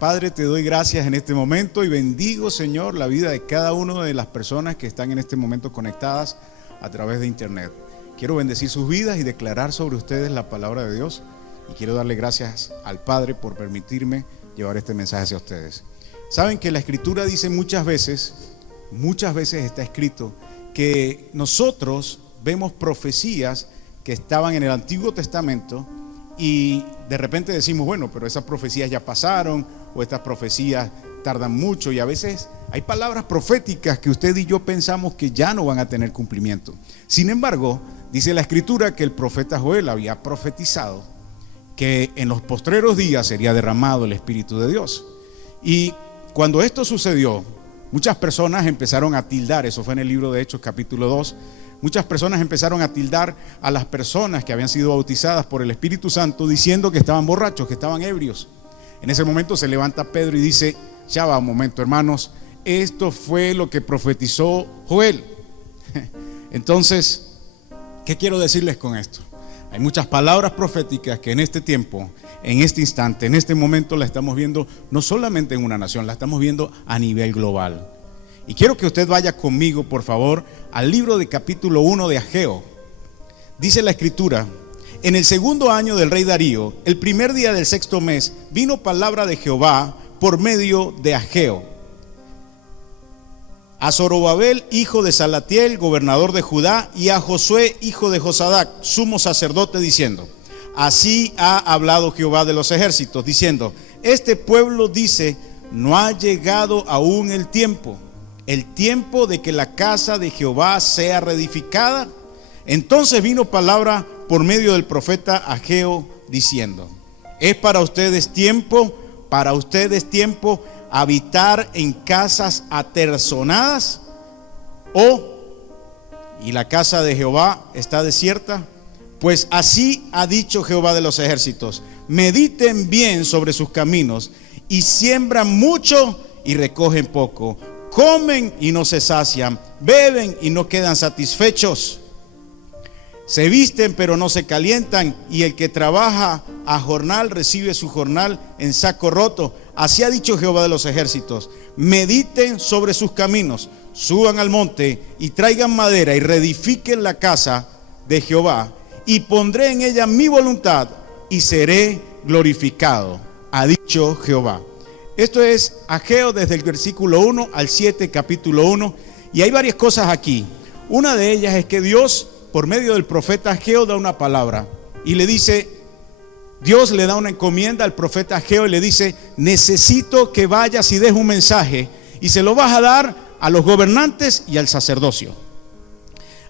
Padre, te doy gracias en este momento y bendigo, Señor, la vida de cada una de las personas que están en este momento conectadas a través de internet. Quiero bendecir sus vidas y declarar sobre ustedes la palabra de Dios, y quiero darle gracias al Padre por permitirme llevar este mensaje hacia ustedes. Saben que la Escritura dice muchas veces está escrito que nosotros vemos profecías que estaban en el Antiguo Testamento y de repente decimos, bueno, pero esas profecías ya pasaron, o estas profecías tardan mucho, y a veces hay palabras proféticas que usted y yo pensamos que ya no van a tener cumplimiento. Sin embargo, dice la Escritura que el profeta Joel había profetizado que en los postreros días sería derramado el Espíritu de Dios. Y cuando esto sucedió, muchas personas empezaron a tildar, eso fue en el libro de Hechos capítulo 2, muchas personas empezaron a tildar a las personas que habían sido bautizadas por el Espíritu Santo diciendo que estaban borrachos, que estaban ebrios. En ese momento se levanta Pedro y dice, ya va un momento, hermanos, esto fue lo que profetizó Joel. Entonces, ¿qué quiero decirles con esto? Hay muchas palabras proféticas que en este tiempo, en este instante, en este momento la estamos viendo no solamente en una nación, la estamos viendo a nivel global. Y quiero que usted vaya conmigo, por favor, al libro de capítulo 1 de Ageo. Dice la Escritura: en el segundo año del rey Darío, el primer día del sexto mes, vino palabra de Jehová por medio de Ageo a Zorobabel, hijo de Salatiel, gobernador de Judá, y a Josué, hijo de Josadac, sumo sacerdote, diciendo: así ha hablado Jehová de los ejércitos, diciendo: este pueblo dice, no ha llegado aún el tiempo de que la casa de Jehová sea reedificada. Entonces vino palabra por medio del profeta Ageo, diciendo: es para ustedes tiempo habitar en casas aterzonadas, y la casa de Jehová está desierta. Pues así ha dicho Jehová de los ejércitos: mediten bien sobre sus caminos, y siembran mucho y recogen poco, comen y no se sacian, beben y no quedan satisfechos, se visten pero no se calientan, y el que trabaja a jornal recibe su jornal en saco roto. Así ha dicho Jehová de los ejércitos: mediten sobre sus caminos, suban al monte y traigan madera y reedifiquen la casa de Jehová, y pondré en ella mi voluntad y seré glorificado, ha dicho Jehová. Esto es Ageo desde el versículo 1 al 7, capítulo 1, y hay varias cosas aquí. Una de ellas es que Dios, por medio del profeta Ageo, da una palabra y le dice, Dios le da una encomienda al profeta Ageo y le dice: necesito que vayas y des un mensaje, y se lo vas a dar a los gobernantes y al sacerdocio.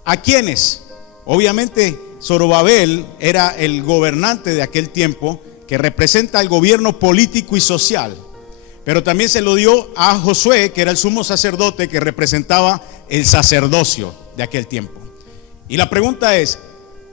¿A quiénes? Obviamente Zorobabel era el gobernante de aquel tiempo, que representa el gobierno político y social, pero también se lo dio a Josué, que era el sumo sacerdote, que representaba el sacerdocio de aquel tiempo. Y la pregunta es,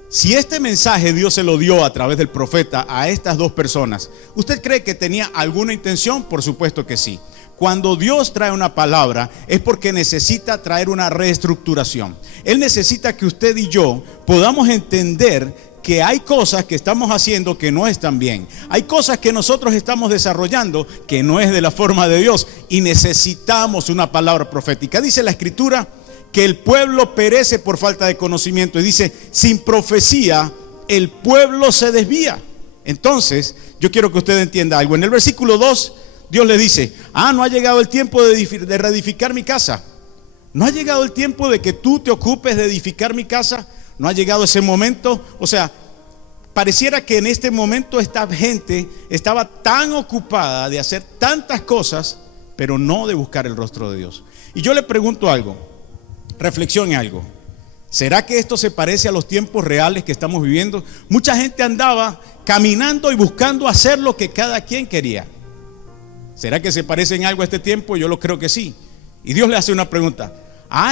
si este mensaje Dios se lo dio a través del profeta a estas dos personas, ¿usted cree que tenía alguna intención? Por supuesto que sí. Cuando Dios trae una palabra es porque necesita traer una reestructuración. Él necesita que usted y yo podamos entender que hay cosas que estamos haciendo que no están bien. Hay cosas que nosotros estamos desarrollando que no es de la forma de Dios, y necesitamos una palabra profética. Dice la Escritura que el pueblo perece por falta de conocimiento, y dice: sin profecía el pueblo se desvía. Entonces yo quiero que usted entienda algo. En el versículo 2 Dios le dice: no ha llegado el tiempo de reedificar mi casa. No ha llegado el tiempo de que tú te ocupes de edificar mi casa. No ha llegado ese momento. O sea, pareciera que en este momento esta gente estaba tan ocupada de hacer tantas cosas, pero no de buscar el rostro de Dios. Y yo le pregunto algo, reflexione algo. ¿Será que esto se parece a los tiempos reales que estamos viviendo? Mucha gente andaba caminando y buscando hacer lo que cada quien quería. ¿Será que se parece en algo a este tiempo? Yo lo creo que sí. Y Dios le hace una pregunta: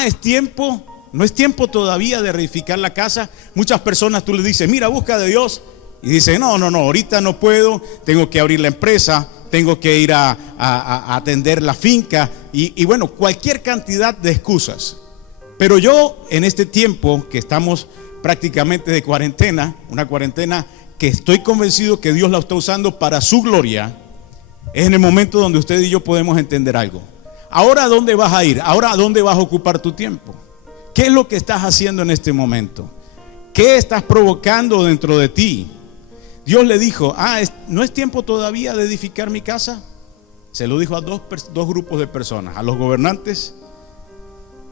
¿es tiempo? ¿No es tiempo todavía de reedificar la casa? Muchas personas tú le dices: mira, busca de Dios, y dice: no, ahorita no puedo, tengo que abrir la empresa, tengo que ir a atender la finca, y bueno, cualquier cantidad de excusas. Pero yo, en este tiempo que estamos prácticamente de cuarentena, una cuarentena que estoy convencido que Dios la está usando para su gloria, Es en el momento donde usted y yo podemos entender algo. Ahora, ¿a dónde vas a ir? Ahora, ¿a dónde vas a ocupar tu tiempo? ¿Qué es lo que estás haciendo en este momento? ¿Qué estás provocando dentro de ti? Dios le dijo, ¿no es tiempo todavía de edificar mi casa? Se lo dijo a dos grupos de personas, a los gobernantes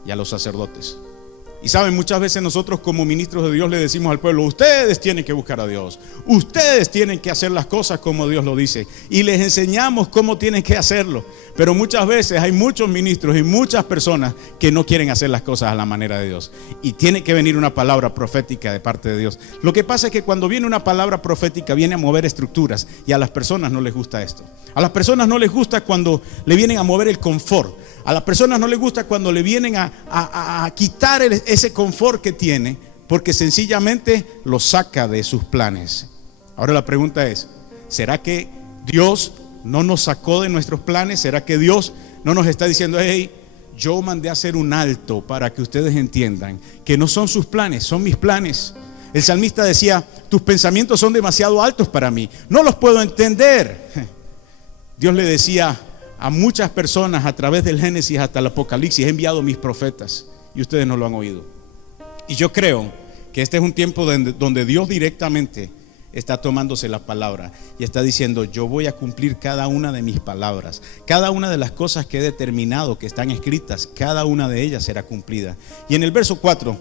y a los sacerdotes. Y saben, muchas veces nosotros como ministros de Dios le decimos al pueblo, ustedes tienen que buscar a Dios, ustedes tienen que hacer las cosas como Dios lo dice, y les enseñamos cómo tienen que hacerlo. Pero muchas veces hay muchos ministros y muchas personas que no quieren hacer las cosas a la manera de Dios, y tiene que venir una palabra profética de parte de Dios. Lo que pasa es que cuando viene una palabra profética viene a mover estructuras, y a las personas no les gusta esto. A las personas no les gusta cuando le vienen a mover el confort. A las personas no les gusta cuando le vienen a quitar ese confort que tiene, porque sencillamente lo saca de sus planes. Ahora la pregunta es, ¿será que Dios no nos sacó de nuestros planes? ¿Será que Dios no nos está diciendo, hey, yo mandé a hacer un alto para que ustedes entiendan que no son sus planes, son mis planes? El salmista decía, tus pensamientos son demasiado altos para mí, no los puedo entender. Dios le decía a muchas personas a través del Génesis hasta el Apocalipsis, he enviado mis profetas y ustedes no lo han oído. Y yo creo que este es un tiempo donde Dios directamente está tomándose la palabra y está diciendo, yo voy a cumplir cada una de mis palabras, cada una de las cosas que he determinado que están escritas, cada una de ellas será cumplida. Y en el verso 4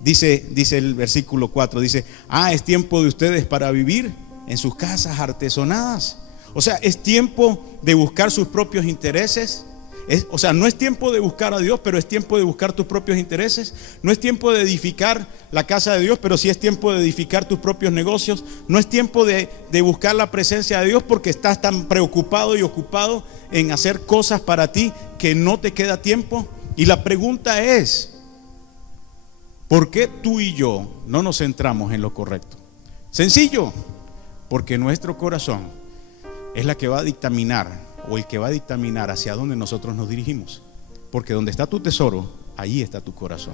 dice el versículo 4, dice, es tiempo de ustedes para vivir en sus casas artesonadas. O sea, es tiempo de buscar sus propios intereses. No es tiempo de buscar a Dios, pero es tiempo de buscar tus propios intereses. No es tiempo de edificar la casa de Dios, pero sí es tiempo de edificar tus propios negocios. No es tiempo de buscar la presencia de Dios porque estás tan preocupado y ocupado en hacer cosas para ti que no te queda tiempo. Y la pregunta es, ¿por qué tú y yo no nos centramos en lo correcto? Sencillo, porque nuestro corazón es la que va a dictaminar, o el que va a dictaminar hacia dónde nosotros nos dirigimos. Porque donde está tu tesoro, ahí está tu corazón.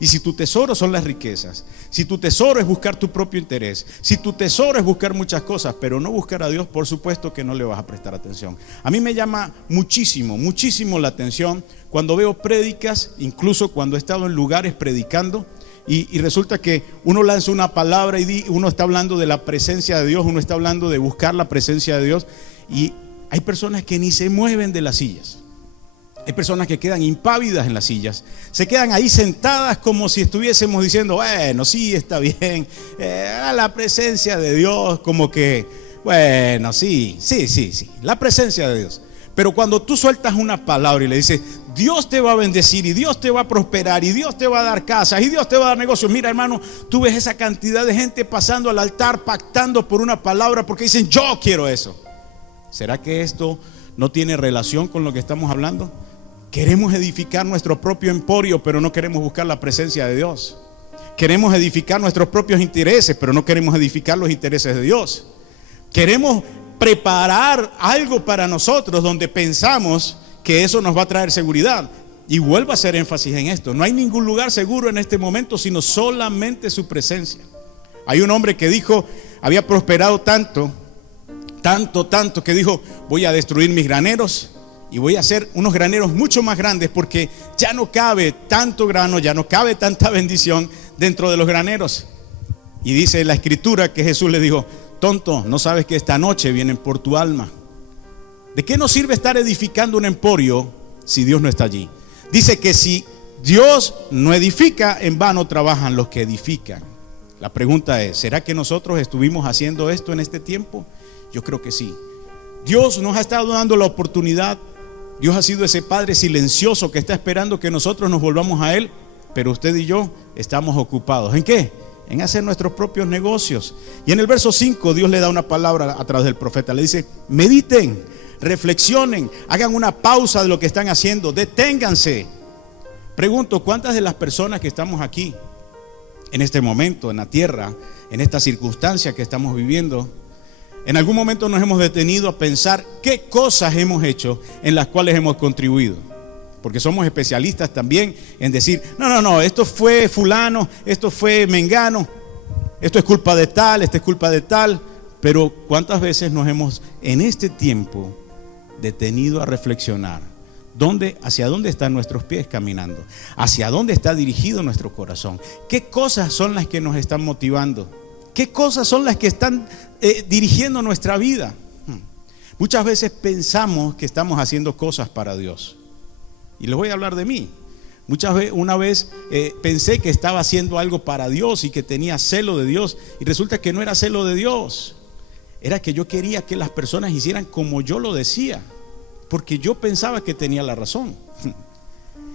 Y si tu tesoro son las riquezas, si tu tesoro es buscar tu propio interés, si tu tesoro es buscar muchas cosas, pero no buscar a Dios, por supuesto que no le vas a prestar atención. A mí me llama muchísimo la atención cuando veo prédicas, incluso cuando he estado en lugares predicando, y resulta que uno lanza una palabra y uno está hablando de la presencia de Dios, uno está hablando de buscar la presencia de Dios, y hay personas que ni se mueven de las sillas. Hay personas que quedan impávidas en las sillas, se quedan ahí sentadas como si estuviésemos diciendo, bueno, sí, está bien, la presencia de Dios, como que, bueno, sí, la presencia de Dios. Pero cuando tú sueltas una palabra y le dices, Dios te va a bendecir y Dios te va a prosperar y Dios te va a dar casas y Dios te va a dar negocios. Mira, hermano, tú ves esa cantidad de gente pasando al altar, pactando por una palabra porque dicen, yo quiero eso. ¿Será que esto no tiene relación con lo que estamos hablando? Queremos edificar nuestro propio emporio, pero no queremos buscar la presencia de Dios. Queremos edificar nuestros propios intereses, pero no queremos edificar los intereses de Dios. Queremos preparar algo para nosotros donde pensamos que eso nos va a traer seguridad. Y vuelvo a hacer énfasis en esto. No hay ningún lugar seguro en este momento, sino solamente su presencia. Hay un hombre que dijo, había prosperado tanto, que dijo, voy a destruir mis graneros y voy a hacer unos graneros mucho más grandes porque ya no cabe tanto grano, ya no cabe tanta bendición dentro de los graneros. Y dice la escritura que Jesús le dijo, tonto, ¿no sabes que esta noche vienen por tu alma? ¿De qué nos sirve estar edificando un emporio si Dios no está allí? Dice que si Dios no edifica, en vano trabajan los que edifican. La pregunta es, ¿será que nosotros estuvimos haciendo esto en este tiempo? Yo creo que sí. Dios nos ha estado dando la oportunidad. Dios ha sido ese Padre silencioso que está esperando que nosotros nos volvamos a Él. Pero usted y yo estamos ocupados. ¿En qué? En hacer nuestros propios negocios. Y en el verso 5 Dios le da una palabra a través del profeta. Le dice, mediten, reflexionen, hagan una pausa de lo que están haciendo, deténganse. Pregunto, ¿cuántas de las personas que estamos aquí en este momento, en la tierra, en esta circunstancia que estamos viviendo, en algún momento nos hemos detenido a pensar qué cosas hemos hecho en las cuales hemos contribuido? Porque somos especialistas también en decir, no, esto fue fulano, esto fue mengano, esto es culpa de tal, esto es culpa de tal. Pero ¿cuántas veces nos hemos en este tiempo detenido a reflexionar hacia dónde están nuestros pies caminando, hacia dónde está dirigido nuestro corazón, qué cosas son las que nos están motivando, qué cosas son las que están dirigiendo nuestra vida. Muchas veces pensamos que estamos haciendo cosas para Dios. Y les voy a hablar de mí. Una vez pensé que estaba haciendo algo para Dios y que tenía celo de Dios, y resulta que no era celo de Dios. Era que yo quería que las personas hicieran como yo lo decía, porque yo pensaba que tenía la razón.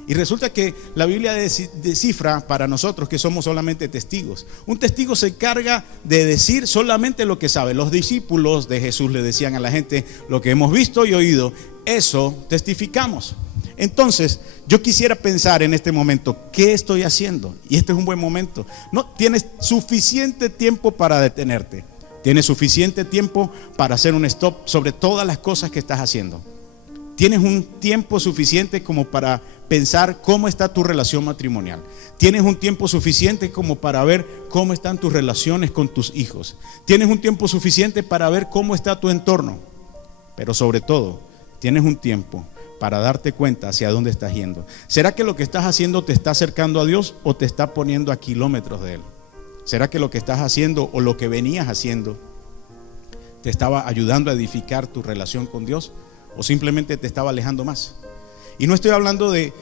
Y resulta que la Biblia descifra para nosotros que somos solamente testigos. Un testigo se encarga de decir solamente lo que sabe. Los discípulos de Jesús le decían a la gente: lo que hemos visto y oído, eso testificamos. Entonces, yo quisiera pensar en este momento, ¿qué estoy haciendo? Y este es un buen momento. No tienes suficiente tiempo para detenerte. Tienes suficiente tiempo para hacer un stop sobre todas las cosas que estás haciendo. Tienes un tiempo suficiente como para pensar cómo está tu relación matrimonial. Tienes un tiempo suficiente como para ver cómo están tus relaciones con tus hijos. Tienes un tiempo suficiente para ver cómo está tu entorno. Pero sobre todo, tienes un tiempo para darte cuenta hacia dónde estás yendo. ¿Será que lo que estás haciendo te está acercando a Dios o te está poniendo a kilómetros de Él? ¿Será que lo que estás haciendo o lo que venías haciendo te estaba ayudando a edificar tu relación con Dios o simplemente te estaba alejando más? Y no estoy hablando de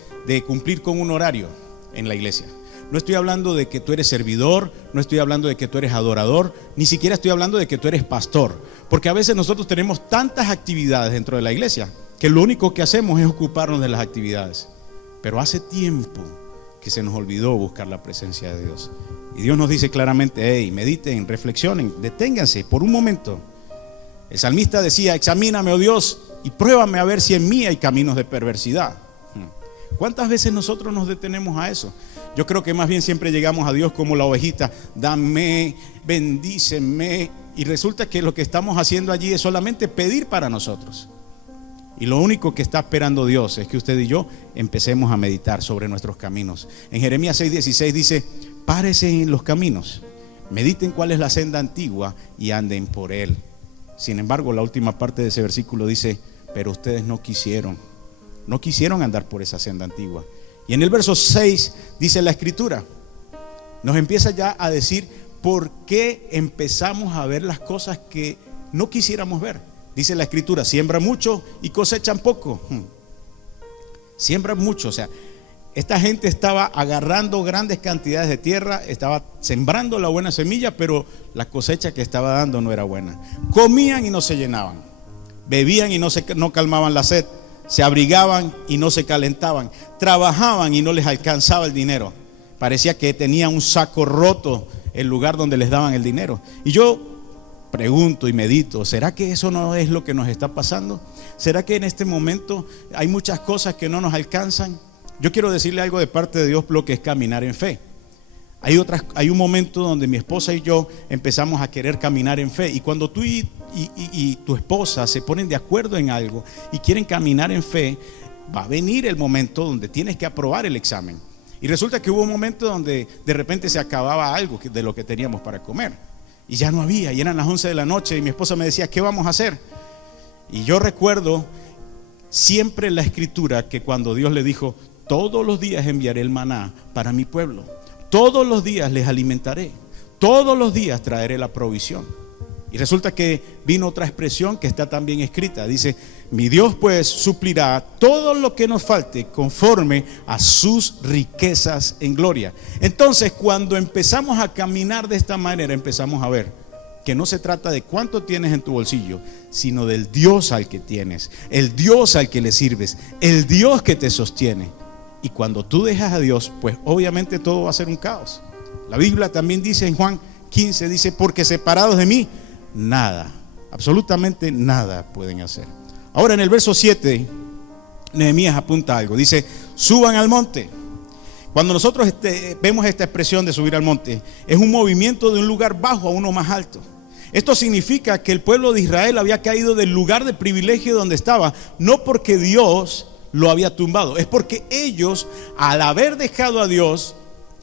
cumplir con un horario en la iglesia. No estoy hablando de que tú eres servidor, no estoy hablando de que tú eres adorador, ni siquiera estoy hablando de que tú eres pastor. Porque a veces nosotros tenemos tantas actividades dentro de la iglesia que lo único que hacemos es ocuparnos de las actividades. Pero hace tiempo que se nos olvidó buscar la presencia de Dios. Y Dios nos dice claramente: hey, mediten, reflexionen, deténganse por un momento. El salmista decía: examíname, oh Dios, y pruébame a ver si en mí hay caminos de perversidad. ¿Cuántas veces nosotros nos detenemos a eso? Yo creo que más bien siempre llegamos a Dios como la ovejita: dame, bendíceme. Y resulta que lo que estamos haciendo allí es solamente pedir para nosotros. Y lo único que está esperando Dios es que usted y yo empecemos a meditar sobre nuestros caminos. En Jeremías 6:16 dice: párese en los caminos, mediten cuál es la senda antigua y anden por él. Sin embargo, la última parte de ese versículo dice: pero ustedes no quisieron andar por esa senda antigua. Y en el verso 6 dice la escritura, nos empieza ya a decir por qué empezamos a ver las cosas que no quisiéramos ver. Dice la escritura: siembran mucho y cosechan poco. Siembran mucho, o sea, esta gente estaba agarrando grandes cantidades de tierra, estaba sembrando la buena semilla, pero la cosecha que estaba dando no era buena. Comían y no se llenaban, bebían y no calmaban la sed, se abrigaban y no se calentaban, trabajaban y no les alcanzaba el dinero. Parecía que tenían un saco roto el lugar donde les daban el dinero. Y yo pregunto y medito: ¿será que eso no es lo que nos está pasando? ¿Será que en este momento hay muchas cosas que no nos alcanzan? Yo quiero decirle algo de parte de Dios, lo que es caminar en fe. Hay un momento donde mi esposa y yo empezamos a querer caminar en fe. Y cuando tú y tu esposa se ponen de acuerdo en algo y quieren caminar en fe, va a venir el momento donde tienes que aprobar el examen. Y resulta que hubo un momento donde de repente se acababa algo de lo que teníamos para comer. Y ya no había, y eran las 11 de la noche y mi esposa me decía: ¿qué vamos a hacer? Y yo recuerdo siempre la escritura que cuando Dios le dijo: todos los días enviaré el maná para mi pueblo, todos los días les alimentaré, todos los días traeré la provisión. Y resulta que vino otra expresión que está también escrita, dice: mi Dios pues suplirá todo lo que nos falte conforme a sus riquezas en gloria. Entonces, cuando empezamos a caminar de esta manera, empezamos a ver que no se trata de cuánto tienes en tu bolsillo, sino del Dios al que tienes, el Dios al que le sirves, el Dios que te sostiene. Y cuando tú dejas a Dios, pues obviamente todo va a ser un caos. La Biblia también dice en Juan 15, dice: porque separados de mí, nada, absolutamente nada pueden hacer. Ahora en el verso 7, Nehemías apunta algo, dice: suban al monte. Cuando nosotros vemos esta expresión de subir al monte, es un movimiento de un lugar bajo a uno más alto. Esto significa que el pueblo de Israel había caído del lugar de privilegio donde estaba, no porque Dios lo había tumbado, es porque ellos, al haber dejado a Dios,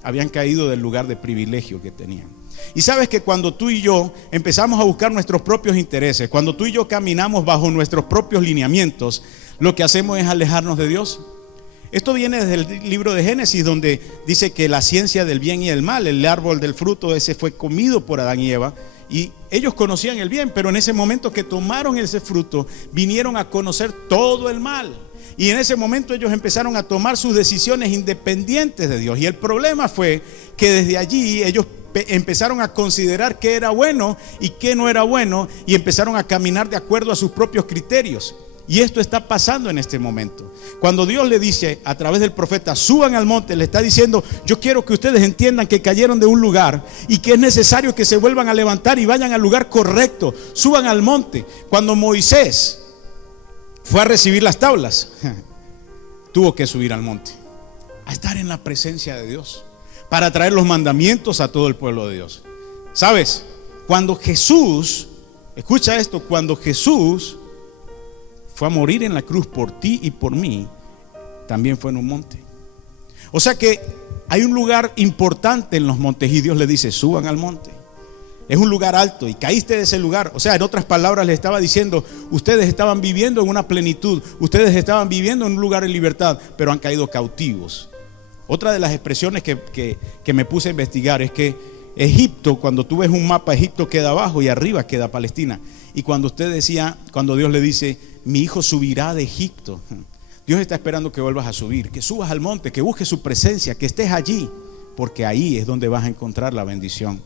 habían caído del lugar de privilegio que tenían. Y sabes que cuando tú y yo empezamos a buscar nuestros propios intereses, cuando tú y yo caminamos bajo nuestros propios lineamientos, lo que hacemos es alejarnos de Dios. Esto viene desde el libro de Génesis, donde dice que la ciencia del bien y el mal, el árbol del fruto ese fue comido por Adán y Eva, y ellos conocían el bien, pero en ese momento que tomaron ese fruto, vinieron a conocer todo el mal. Y en ese momento ellos empezaron a tomar sus decisiones independientes de Dios. Y el problema fue que desde allí ellos empezaron a considerar qué era bueno y qué no era bueno, y empezaron a caminar de acuerdo a sus propios criterios. Y esto está pasando en este momento. Cuando Dios le dice a través del profeta, suban al monte, le está diciendo, yo quiero que ustedes entiendan que cayeron de un lugar y que es necesario que se vuelvan a levantar y vayan al lugar correcto. Suban al monte. Cuando Moisés fue a recibir las tablas, tuvo que subir al monte, a estar en la presencia de Dios, para traer los mandamientos a todo el pueblo de Dios. ¿Sabes? Cuando Jesús, escucha esto, cuando Jesús fue a morir en la cruz por ti y por mí, también fue en un monte. O sea que hay un lugar importante en los montes y Dios le dice, suban al monte. Es un lugar alto y caíste de ese lugar. O sea, en otras palabras le estaba diciendo, ustedes estaban viviendo en una plenitud, ustedes estaban viviendo en un lugar de libertad, pero han caído cautivos. Otra de las expresiones que me puse a investigar es que Egipto, cuando tú ves un mapa, Egipto queda abajo y arriba queda Palestina. Y cuando cuando Dios le dice, mi hijo subirá de Egipto, Dios está esperando que vuelvas a subir, que subas al monte, que busques su presencia, que estés allí, porque ahí es donde vas a encontrar la bendición.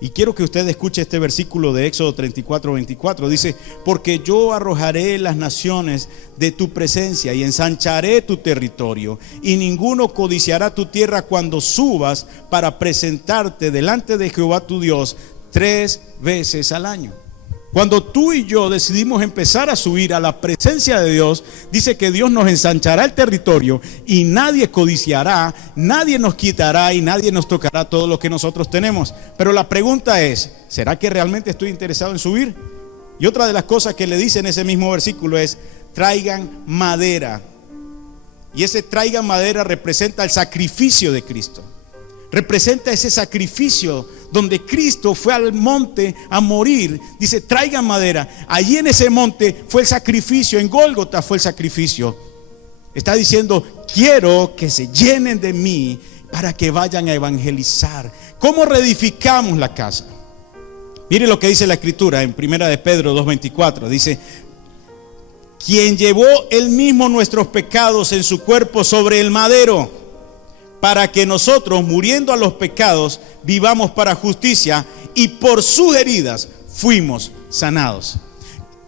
Y quiero que usted escuche este versículo de Éxodo 34:24. Dice, porque yo arrojaré las naciones de tu presencia y ensancharé tu territorio, y ninguno codiciará tu tierra cuando subas para presentarte delante de Jehová tu Dios 3 veces al año. Cuando tú y yo decidimos empezar a subir a la presencia de Dios, dice que Dios nos ensanchará el territorio y nadie codiciará, nadie nos quitará y nadie nos tocará todo lo que nosotros tenemos. Pero la pregunta es, ¿será que realmente estoy interesado en subir? Y otra de las cosas que le dice en ese mismo versículo es, traigan madera. Y ese traigan madera representa el sacrificio de Cristo. Representa ese sacrificio donde Cristo fue al monte a morir. Dice, traigan madera. Allí en ese monte fue el sacrificio, en Gólgota fue el sacrificio. Está diciendo, quiero que se llenen de mí para que vayan a evangelizar. ¿Cómo reedificamos la casa? Mire lo que dice la escritura en 1 de Pedro 2:24. Dice, quien llevó él mismo nuestros pecados en su cuerpo sobre el madero, para que nosotros, muriendo a los pecados, vivamos para justicia, y por sus heridas fuimos sanados.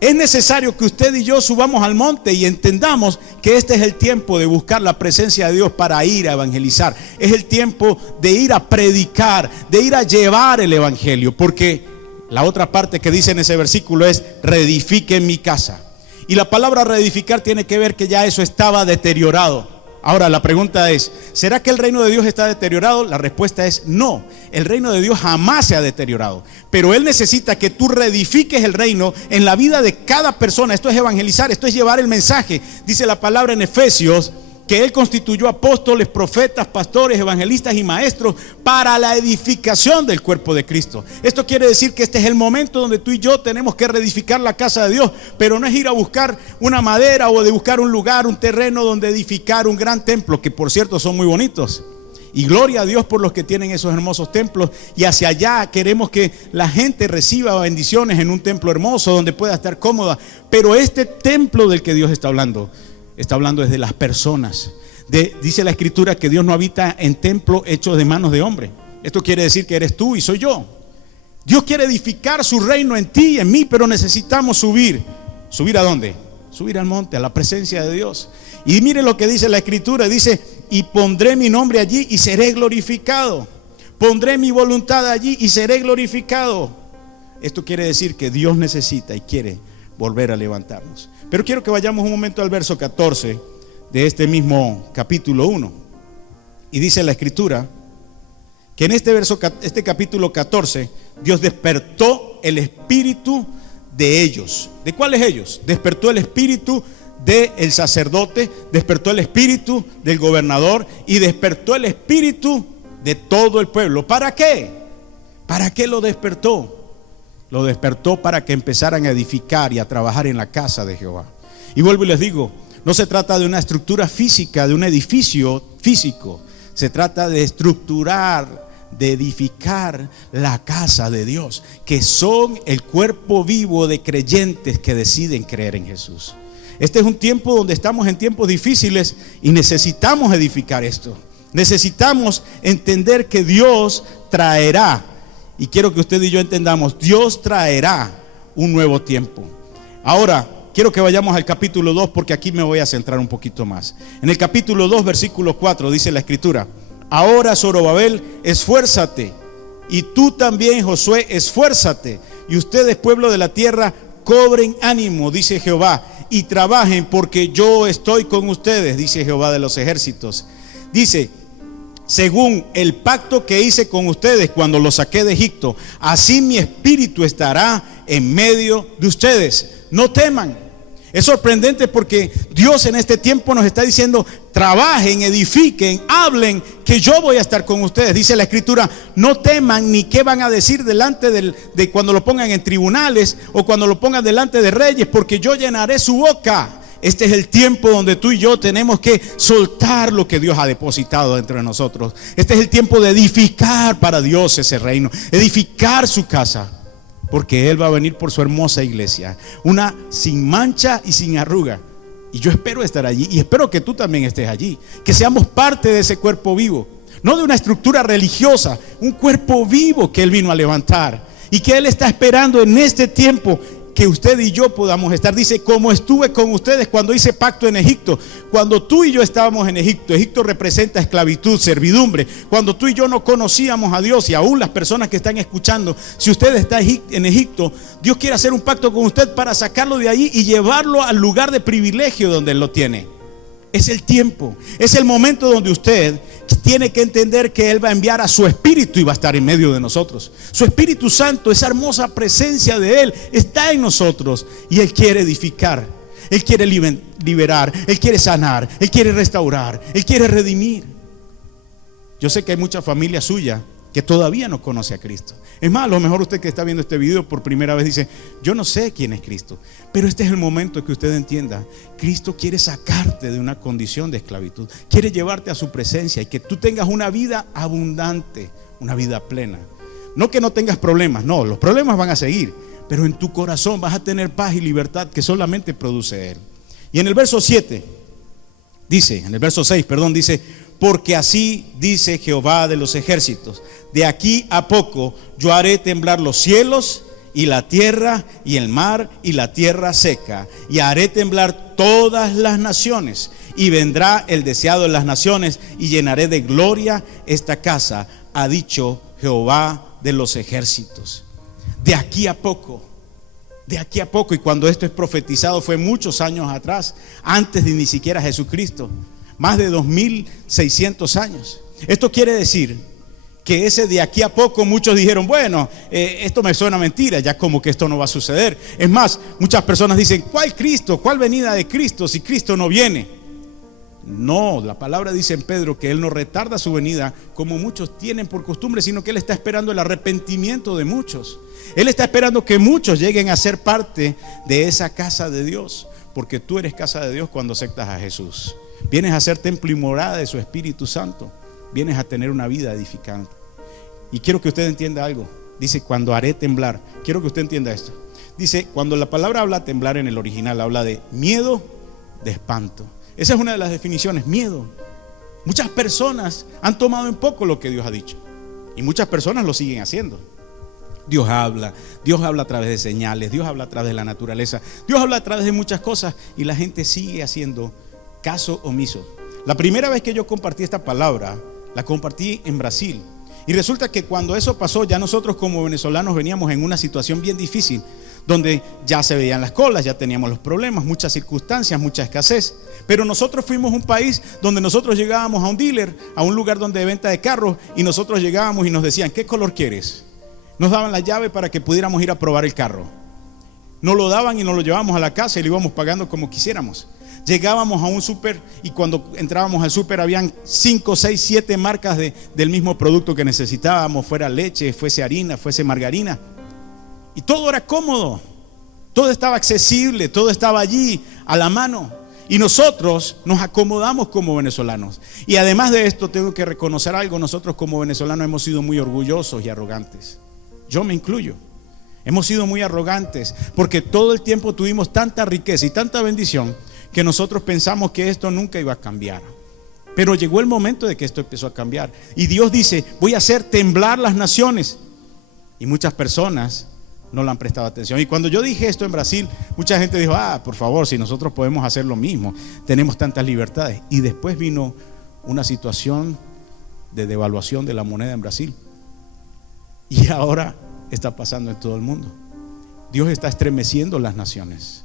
Es necesario que usted y yo subamos al monte y entendamos que este es el tiempo de buscar la presencia de Dios para ir a evangelizar. Es el tiempo de ir a predicar, de ir a llevar el evangelio, porque la otra parte que dice en ese versículo es, reedifiquen mi casa. Y la palabra reedificar tiene que ver que ya eso estaba deteriorado. Ahora la pregunta es, ¿será que el reino de Dios está deteriorado? La respuesta es no, el reino de Dios jamás se ha deteriorado, pero Él necesita que tú reedifiques el reino en la vida de cada persona. Esto es evangelizar, esto es llevar el mensaje. Dice la palabra en Efesios que Él constituyó apóstoles, profetas, pastores, evangelistas y maestros para la edificación del cuerpo de Cristo. Esto quiere decir que este es el momento donde tú y yo tenemos que reedificar la casa de Dios, pero no es ir a buscar una madera o de buscar un lugar, un terreno donde edificar un gran templo, que por cierto son muy bonitos. Y gloria a Dios por los que tienen esos hermosos templos, y hacia allá queremos que la gente reciba bendiciones en un templo hermoso donde pueda estar cómoda. Pero este templo del que Dios está hablando desde las personas. Dice la escritura que Dios no habita en templo hecho de manos de hombre. Esto quiere decir que eres tú y soy yo. Dios quiere edificar su reino en ti y en mí, pero necesitamos subir. ¿Subir a dónde? Subir al monte, a la presencia de Dios. Y mire lo que dice la escritura, dice, y pondré mi nombre allí y seré glorificado. Pondré mi voluntad allí y seré glorificado. Esto quiere decir que Dios necesita y quiere volver a levantarnos. Pero quiero que vayamos un momento al verso 14 de este mismo capítulo 1. Y dice la escritura que en este capítulo 14 Dios despertó el espíritu de ellos. ¿De cuáles ellos? Despertó el espíritu del sacerdote, despertó el espíritu del gobernador y despertó el espíritu de todo el pueblo. ¿Para qué? ¿Para qué lo despertó? Lo despertó para que empezaran a edificar y a trabajar en la casa de Jehová. Y vuelvo y les digo, no se trata de una estructura física, de un edificio físico. Se trata de estructurar, de edificar la casa de Dios, que son el cuerpo vivo de creyentes que deciden creer en Jesús. Este es un tiempo donde estamos en tiempos difíciles y necesitamos edificar esto. Necesitamos entender que Dios traerá, y quiero que usted y yo entendamos, Dios traerá un nuevo tiempo. Ahora, quiero que vayamos al capítulo 2 porque aquí me voy a centrar un poquito más. En el capítulo 2, versículo 4 dice la escritura: ahora, Zorobabel, esfuérzate, y tú también, Josué, esfuérzate, y ustedes, pueblo de la tierra, cobren ánimo, dice Jehová, y trabajen, porque yo estoy con ustedes, dice Jehová de los ejércitos. Dice: según el pacto que hice con ustedes cuando los saqué de Egipto, así mi espíritu estará en medio de ustedes. No teman. Es sorprendente porque Dios en este tiempo nos está diciendo: trabajen, edifiquen, hablen, que yo voy a estar con ustedes. Dice la escritura: no teman ni qué van a decir delante de cuando lo pongan en tribunales o cuando lo pongan delante de reyes, porque yo llenaré su boca. Este es el tiempo donde tú y yo tenemos que soltar lo que Dios ha depositado dentro de nosotros. Este es el tiempo de edificar para Dios ese reino, edificar su casa, porque Él va a venir por su hermosa iglesia, una sin mancha y sin arruga. Y yo espero estar allí, y espero que tú también estés allí, que seamos parte de ese cuerpo vivo, no de una estructura religiosa, un cuerpo vivo que Él vino a levantar y que Él está esperando en este tiempo que usted y yo podamos estar. Dice: como estuve con ustedes cuando hice pacto en Egipto. Cuando tú y yo estábamos en Egipto, Egipto representa esclavitud, servidumbre. Cuando tú y yo no conocíamos a Dios, y aún las personas que están escuchando, si usted está en Egipto, Dios quiere hacer un pacto con usted para sacarlo de ahí y llevarlo al lugar de privilegio donde Él lo tiene. Es el tiempo, es el momento donde usted tiene que entender que Él va a enviar a su Espíritu y va a estar en medio de nosotros. Su Espíritu Santo, esa hermosa presencia de Él, está en nosotros, y Él quiere edificar, Él quiere liberar, Él quiere sanar, Él quiere restaurar, Él quiere redimir. Yo sé que hay mucha familia suya que todavía no conoce a Cristo. Es más, a lo mejor usted que está viendo este video por primera vez dice: yo no sé quién es Cristo. Pero este es el momento que usted entienda: Cristo quiere sacarte de una condición de esclavitud, quiere llevarte a su presencia y que tú tengas una vida abundante, una vida plena. No que no tengas problemas, no, los problemas van a seguir, pero en tu corazón vas a tener paz y libertad que solamente produce Él. Y en el verso 7 dice, en el verso 6, perdón, dice: porque así dice Jehová de los ejércitos, de aquí a poco yo haré temblar los cielos y la tierra y el mar y la tierra seca, y haré temblar todas las naciones, y vendrá el deseado de las naciones, y llenaré de gloria esta casa, ha dicho Jehová de los ejércitos. De aquí a poco. De aquí a poco. Y cuando esto es profetizado fue muchos años atrás, antes de ni siquiera Jesucristo, más de 2600 años. Esto quiere decir que ese de aquí a poco, muchos dijeron: bueno, esto me suena mentira, ya como que esto no va a suceder. Es más, muchas personas dicen: ¿cuál Cristo? ¿Cuál venida de Cristo si Cristo no viene? No, la palabra dice en Pedro que Él no retarda su venida como muchos tienen por costumbre, sino que Él está esperando el arrepentimiento de muchos. Él está esperando que muchos lleguen a ser parte de esa casa de Dios, porque tú eres casa de Dios cuando aceptas a Jesús. Vienes a ser templo y morada de su Espíritu Santo. Vienes a tener una vida edificante. Y quiero que usted entienda algo. Dice: cuando haré temblar. Quiero que usted entienda esto. Dice, cuando la palabra habla temblar en el original, habla de miedo, de espanto. Esa es una de las definiciones: miedo. Muchas personas han tomado en poco lo que Dios ha dicho, y muchas personas lo siguen haciendo. Dios habla a través de señales, Dios habla a través de la naturaleza, Dios habla a través de muchas cosas, y la gente sigue haciendo caso omiso. La primera vez que yo compartí esta palabra, la compartí en Brasil. Y resulta que cuando eso pasó, ya nosotros como venezolanos veníamos en una situación bien difícil, donde ya se veían las colas, ya teníamos los problemas, muchas circunstancias, mucha escasez. Pero nosotros fuimos un país donde nosotros llegábamos a un dealer, a un lugar donde de venta de carros, y nosotros llegábamos y nos decían: ¿qué color quieres? Nos daban la llave para que pudiéramos ir a probar el carro. Nos lo daban y nos lo llevábamos a la casa y lo íbamos pagando como quisiéramos. Llegábamos a un súper y cuando entrábamos al súper habían 5, 6, 7 marcas del mismo producto que necesitábamos, fuera leche, fuese harina, fuese margarina. Y todo era cómodo, todo estaba accesible, todo estaba allí a la mano. Y nosotros nos acomodamos como venezolanos. Y además de esto tengo que reconocer algo: nosotros como venezolanos hemos sido muy orgullosos y arrogantes. Yo me incluyo. Hemos sido muy arrogantes porque todo el tiempo tuvimos tanta riqueza y tanta bendición que nosotros pensamos que esto nunca iba a cambiar. Pero llegó el momento de que esto empezó a cambiar. Y Dios dice: voy a hacer temblar las naciones. Y muchas personas no le han prestado atención. Y cuando yo dije esto en Brasil, mucha gente dijo: por favor, si nosotros podemos hacer lo mismo, tenemos tantas libertades. Y después vino una situación de devaluación de la moneda en Brasil. Y ahora está pasando en todo el mundo. Dios está estremeciendo las naciones.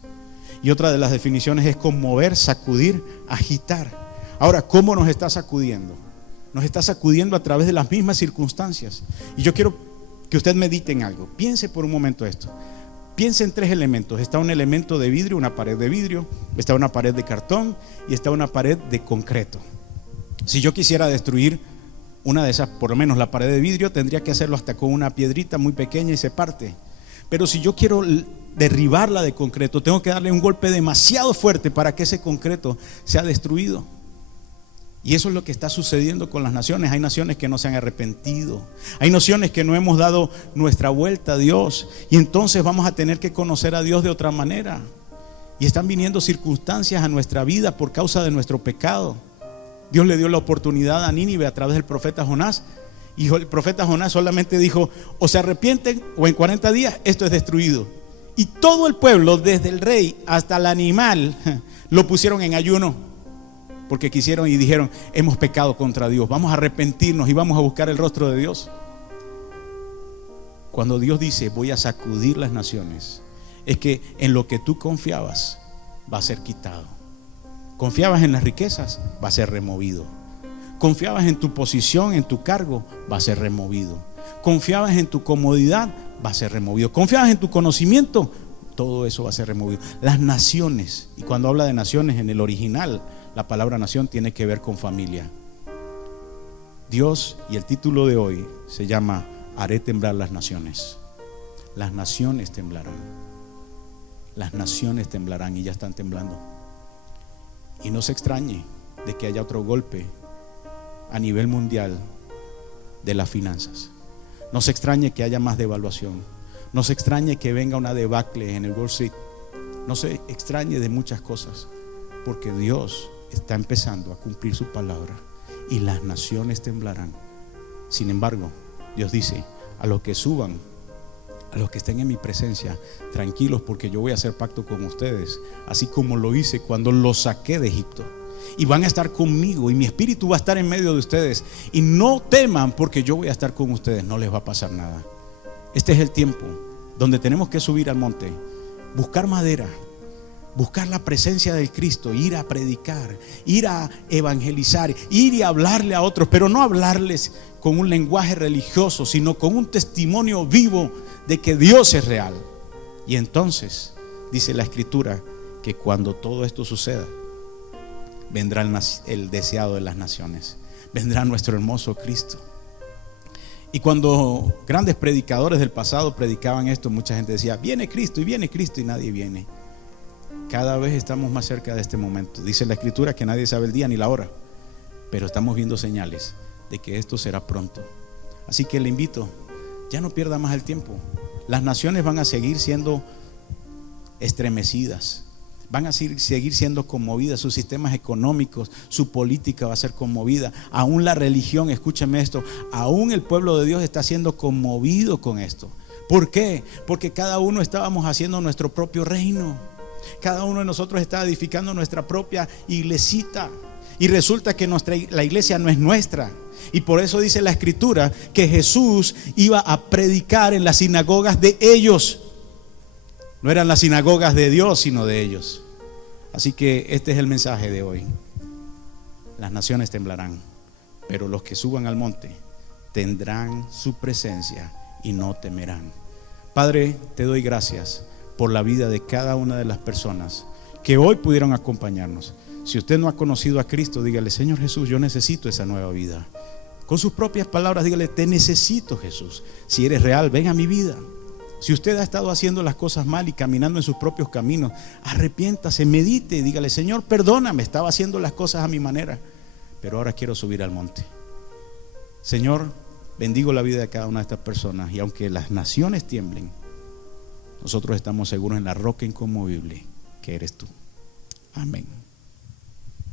Y otra de las definiciones es conmover, sacudir, agitar. Ahora, ¿cómo nos está sacudiendo? Nos está sacudiendo a través de las mismas circunstancias. Y yo quiero que usted medite en algo. Piense por un momento esto. Piense en 3 elementos. Está un elemento de vidrio, una pared de vidrio. Está una pared de cartón y está una pared de concreto. Si yo quisiera destruir una de esas, por lo menos la pared de vidrio, tendría que hacerlo hasta con una piedrita muy pequeña y se parte. Pero si yo quiero derribarla de concreto, tengo que darle un golpe demasiado fuerte para que ese concreto sea destruido. Y eso es lo que está sucediendo con las naciones. Hay naciones que no se han arrepentido. Hay naciones que no hemos dado nuestra vuelta a Dios. Y entonces vamos a tener que conocer a Dios de otra manera. Y están viniendo circunstancias a nuestra vida por causa de nuestro pecado. Dios le dio la oportunidad a Nínive a través del profeta Jonás. Y el profeta Jonás solamente dijo: o se arrepienten o en 40 días esto es destruido. Y todo el pueblo, desde el rey hasta el animal, lo pusieron en ayuno. Porque quisieron y dijeron: hemos pecado contra Dios, vamos a arrepentirnos y vamos a buscar el rostro de Dios. Cuando Dios dice: voy a sacudir las naciones, es que en lo que tú confiabas va a ser quitado. Confiabas en las riquezas, va a ser removido. Confiabas en tu posición, en tu cargo, va a ser removido. Confiabas en tu comodidad, va a ser removido. Confiabas en tu conocimiento, todo eso va a ser removido. Las naciones, y cuando habla de naciones en el original, la palabra nación tiene que ver con familia. Dios, y el título de hoy se llama: haré temblar las naciones. Las naciones temblarán. Las naciones temblarán y ya están temblando. Y no se extrañe de que haya otro golpe a nivel mundial de las finanzas. No se extrañe que haya más devaluación. No se extrañe que venga una debacle en el Wall Street. No se extrañe de muchas cosas, porque Dios está empezando a cumplir su palabra y las naciones temblarán. Sin embargo, Dios dice: a los que suban, a los que estén en mi presencia, tranquilos, porque yo voy a hacer pacto con ustedes, así como lo hice cuando los saqué de Egipto. Y van a estar conmigo y mi espíritu va a estar en medio de ustedes. Y no teman, porque yo voy a estar con ustedes, no les va a pasar nada. Este es el tiempo donde tenemos que subir al monte, buscar madera, buscar la presencia del Cristo, ir a predicar, ir a evangelizar, ir y hablarle a otros, pero no hablarles con un lenguaje religioso, sino con un testimonio vivo de que Dios es real. Y entonces dice la Escritura que cuando todo esto suceda, vendrá el deseado de las naciones, vendrá nuestro hermoso Cristo. Y cuando grandes predicadores del pasado predicaban esto, mucha gente decía: viene Cristo, y nadie viene. Cada vez estamos más cerca de este momento. Dice la Escritura que nadie sabe el día ni la hora, pero estamos viendo señales de que esto será pronto. Así que le invito: ya no pierda más el tiempo. Las naciones van a seguir siendo estremecidas, van a seguir siendo conmovidas. Sus sistemas económicos, su política va a ser conmovida. Aún la religión, escúcheme esto, aún el pueblo de Dios está siendo conmovido con esto. ¿Por qué? Porque cada uno estábamos haciendo nuestro propio reino. Cada uno de nosotros está edificando nuestra propia iglesita. Y resulta que la iglesia no es nuestra. Y por eso dice la Escritura que Jesús iba a predicar en las sinagogas de ellos. No eran las sinagogas de Dios, sino de ellos. Así que este es el mensaje de hoy. Las naciones temblarán, pero los que suban al monte tendrán su presencia y no temerán. Padre, te doy gracias por la vida de cada una de las personas que hoy pudieron acompañarnos. Si usted no ha conocido a Cristo, dígale: Señor Jesús, yo necesito esa nueva vida. Con sus propias palabras, dígale: te necesito, Jesús. Si eres real, ven a mi vida. Si usted ha estado haciendo las cosas mal y caminando en sus propios caminos, arrepiéntase, medite, dígale: Señor, perdóname, estaba haciendo las cosas a mi manera, pero ahora quiero subir al monte. Señor, bendigo la vida de cada una de estas personas, y aunque las naciones tiemblen, nosotros estamos seguros en la roca inconmovible que eres tú. Amén.